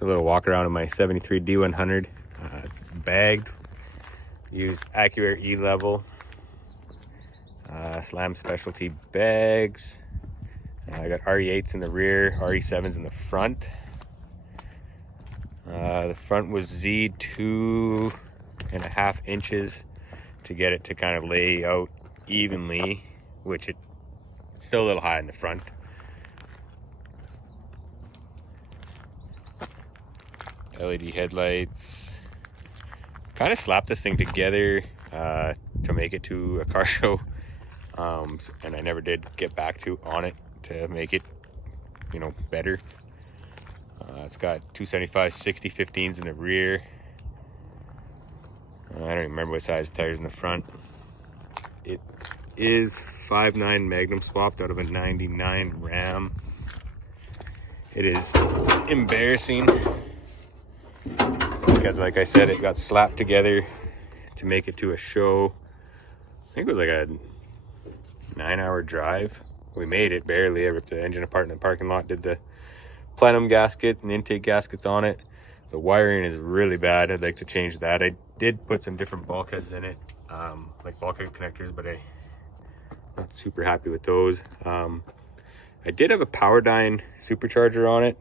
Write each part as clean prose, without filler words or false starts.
It's a little walk around of my 73 D100. It's bagged. Used AccuAir E level. Slam specialty bags. I got RE8s in the rear, RE7s in the front. The front was Z 2.5 inches to get it to kind of lay out evenly, which it's still a little high in the front. LED headlights. Kind of slapped this thing together to make it to a car show, and I never did get back on it to make it, better. It's got 275 60/15s in the rear. I don't even remember what size tires in the front. It is 5.9 Magnum swapped out of a 99 Ram. It is embarrassing because, like I said, it got slapped together to make it to a show. I think it was like a 9-hour drive. We made it barely. I ripped the engine apart in the parking lot, did the plenum gasket and intake gaskets on it. The wiring is really bad. I'd like to change that. I did put some different bulkheads in it, like bulkhead connectors, but I'm not super happy with those. I did have a Powerdyne supercharger on it,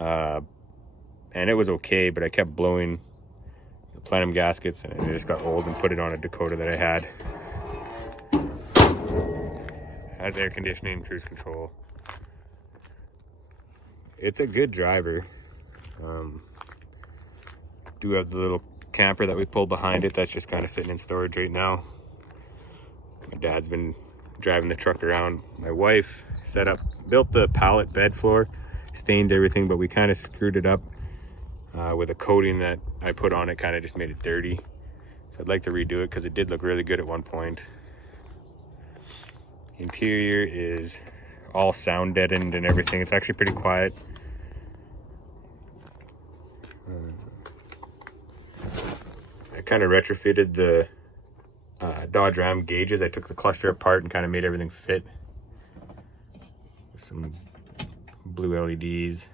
and it was okay, but I kept blowing the plenum gaskets and it just got old, and put it on a Dakota that I had. Has air conditioning, cruise control. It's a good driver. Do have the little camper that we pulled behind it that's just kind of sitting in storage right now. My dad's been driving the truck around. My wife built the pallet bed floor, stained everything, but we kind of screwed it up with a coating that I put on it, kind of just made it dirty. So I'd like to redo it because it did look really good at one point. Interior is all sound deadened and everything. It's actually pretty quiet. I kind of retrofitted the Dodge Ram gauges. I took the cluster apart and kind of made everything fit. Some blue LEDs,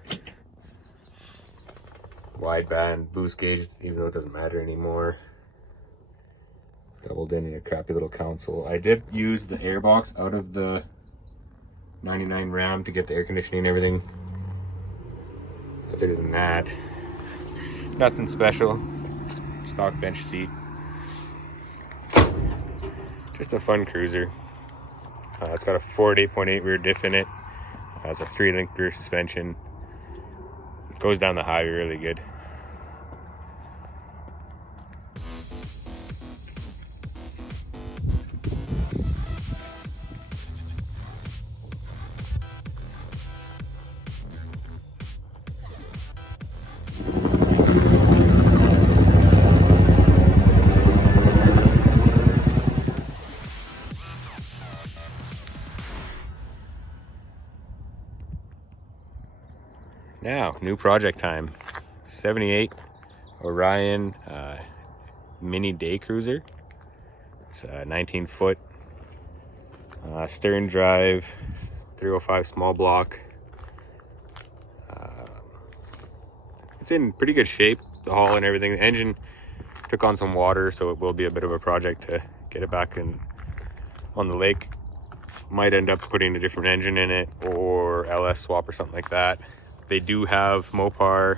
wideband boost gauges, even though it doesn't matter anymore. Doubled in a crappy little console. I did use the airbox out of the 99 Ram to get the air conditioning and everything. Other than that, nothing special. Stock bench seat. Just a fun cruiser. It's got a Ford 8.8 rear diff in it. Has a 3-link rear suspension. Goes down the highway really good. Now, new project time. 78 Orion mini day cruiser. It's a 19-foot stern drive, 305 small block. It's in pretty good shape, the hull and everything. The engine took on some water, so it will be a bit of a project to get it back on the lake. Might end up putting a different engine in it or LS swap or something like that. They do have Mopar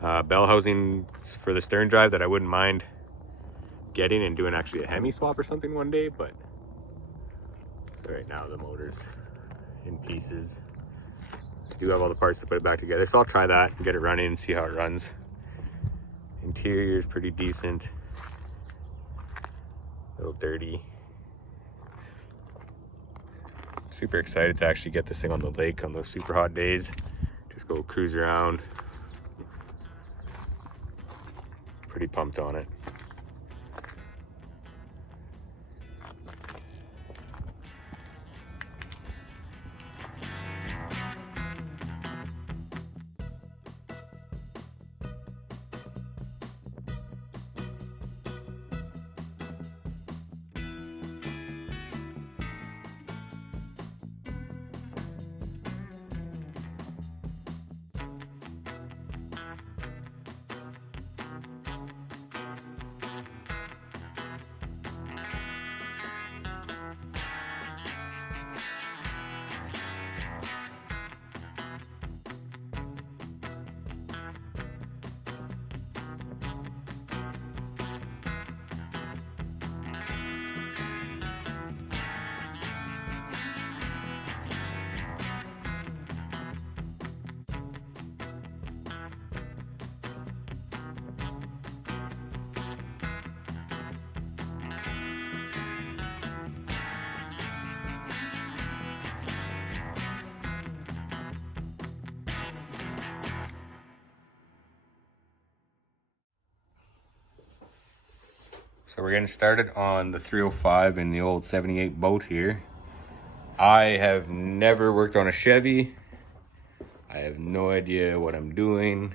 bell housing for the stern drive that I wouldn't mind getting and doing actually a Hemi swap or something one day, but right now the motor's in pieces. I do have all the parts to put it back together, so I'll try that and get it running and see how it runs. Interior is pretty decent. A little dirty. Super excited to actually get this thing on the lake on those super hot days. Just go cruise around. Pretty pumped on it. So we're getting started on the 305 in the old 78 boat here. I have never worked on a Chevy. I have no idea what I'm doing.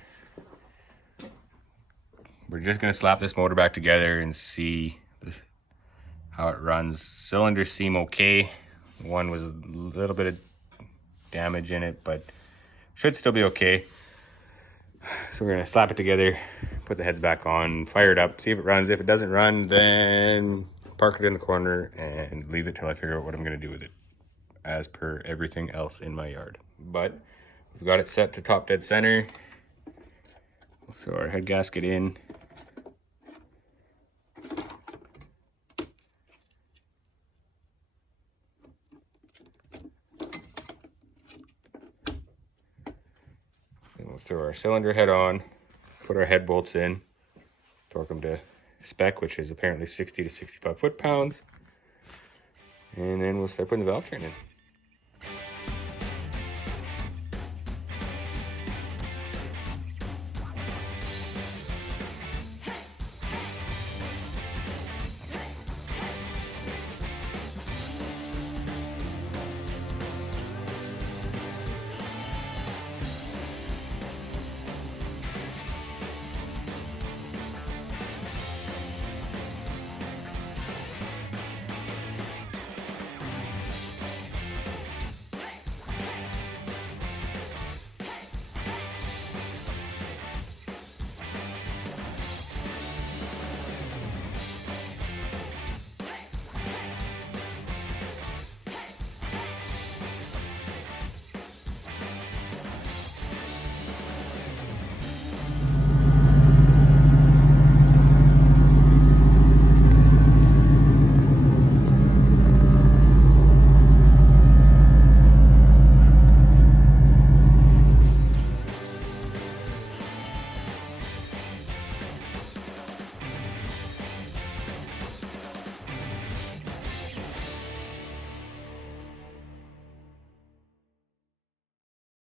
We're just gonna slap this motor back together and see how it runs. Cylinders seem okay. One was a little bit of damage in it, but should still be okay. So we're gonna slap it together, put the heads back on, fire it up, see if it runs. If it doesn't run, then park it in the corner and leave it till I figure out what I'm gonna do with it, as per everything else in my yard. But we've got it set to top dead center. We'll throw our head gasket in. We'll throw our cylinder head on, put our head bolts in, torque them to spec, which is apparently 60 to 65 foot-pounds, and then we'll start putting the valve train in.